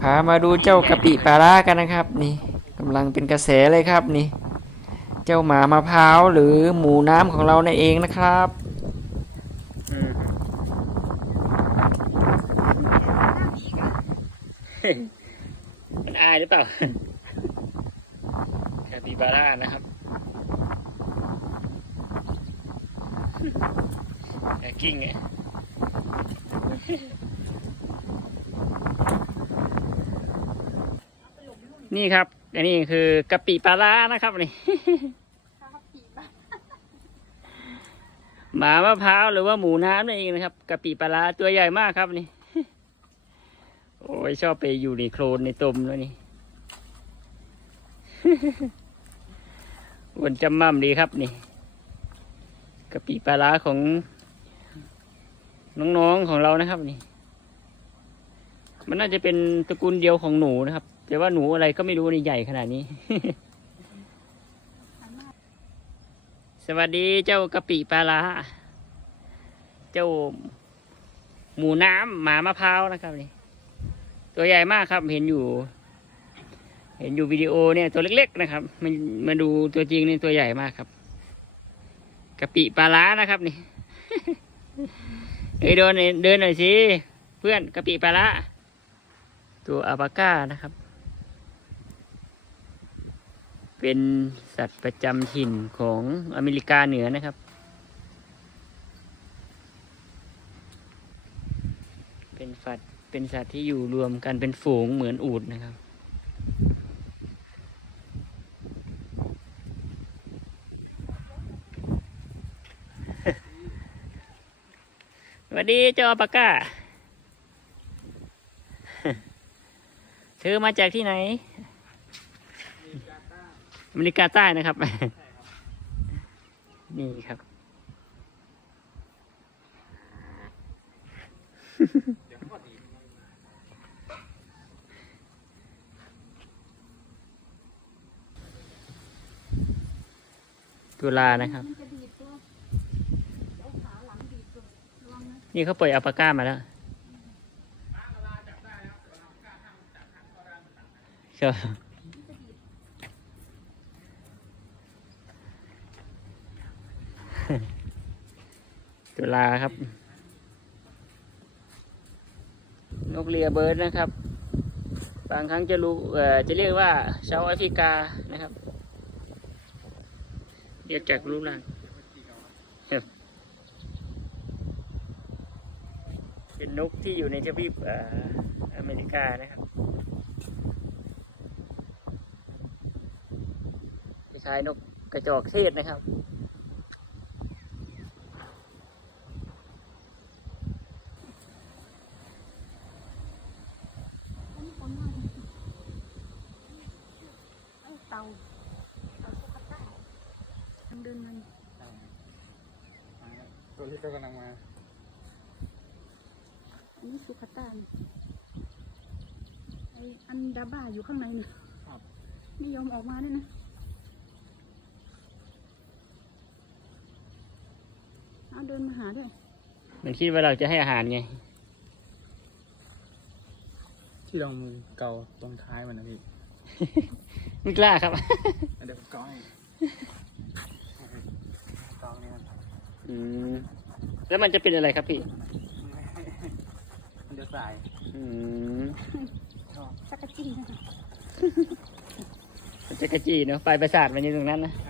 พามาดูเจ้ากะปิปลาร้ากันนะครับ นี่กำลังเป็นกระแสเลยครับนี่ เจ้าหมามะพร้าวหรือหมูน้ำของเรานั่นเองนะครับมันอายหรือเปล่าคาปิบาร่านะครับแอคกิ้งไง นี่ครับ อันนี้คือกะปิปลาร้านะครับนี่หมามะพร้าวหรือว่าหมูน้ำนั่นเองนะครับกะปิปลาร้าตัวใหญ่มากครับนี่ โอ้ยชอบไปอยู่ในโคลนในตุ่มแล้วนี่วนจำม่ำดีครับนี่กะปิปลาร้าของ น้องๆของเรานะครับนี่ มันน่าจะเป็นตระกูลเดียวของหนูนะครับ แต่ว่าหนูอะไรก็ไม่รู้นี่ใหญ่ขนาดนี้ สวัสดีเจ้ากะปิปลาร้าเจ้า หมูน้ำหมามะพร้าวนะครับนี่ ตัวใหญ่มากครับเห็นอยู่ เห็นอยู่วิดีโอเนี่ยตัวเล็ก ๆ นะครับ มันมาดูตัวจริงนี่ตัวใหญ่มากครับกะปิปลาร้านะครับนี่เอ้ยเดินเดินหน่อยสิเพื่อนกะปิปลาร้าตัวอาปาก้านะครับ เป็นสัตว์ประจำถิ่นของอเมริกาเหนือนะครับ เป็นสัตว์เป็นสัตว์ที่อยู่รวมกันเป็นฝูงเหมือนอูฐนะครับสวัสดีเจ้าอัลปาก้า เธอมาจากที่ไหน อเมริกาใต้นะครับ นี่ครับ ตุลานะครับ นี่เขาเขาปล่อยอัลปาก้ามาแล้วครับ ตุลาครับ นกเลียเบิร์ดนะครับ บางครั้งจะรู้จะเรียกว่าเซาท์แอฟริกานะครับ เรียกจากรูปร่างเป็นนกที่อยู่ในทวีปอเมริกานะครับคล้ายนกกระจอกเทศนะครับ อันนี้คนมาก ไอ้เตาเต่าสุกต้าทางเดินมันตัวที่ก็กำลังมา อันนี้สุขตานไออันดาบ้าอยู่ข้างในนี่ไม่ยอมออกมาเนี่ยนะเอาเดินมาหาด้วยมันคิดว่าเราจะให้อาหารไง ที่ลองมือเกาตรงท้ายมันนะพี่ ไม่กล้าครับเดี๋ยวผมเกาให้เกาเนี่ยอืมแล้วมันจะเป็นอะไรครับพี่ มันจะสายอืมสักกะจี้นะคะมันจะกระจีเนาะปลายประสาทมันอยู่ตรงนั้นนะใช่ครับ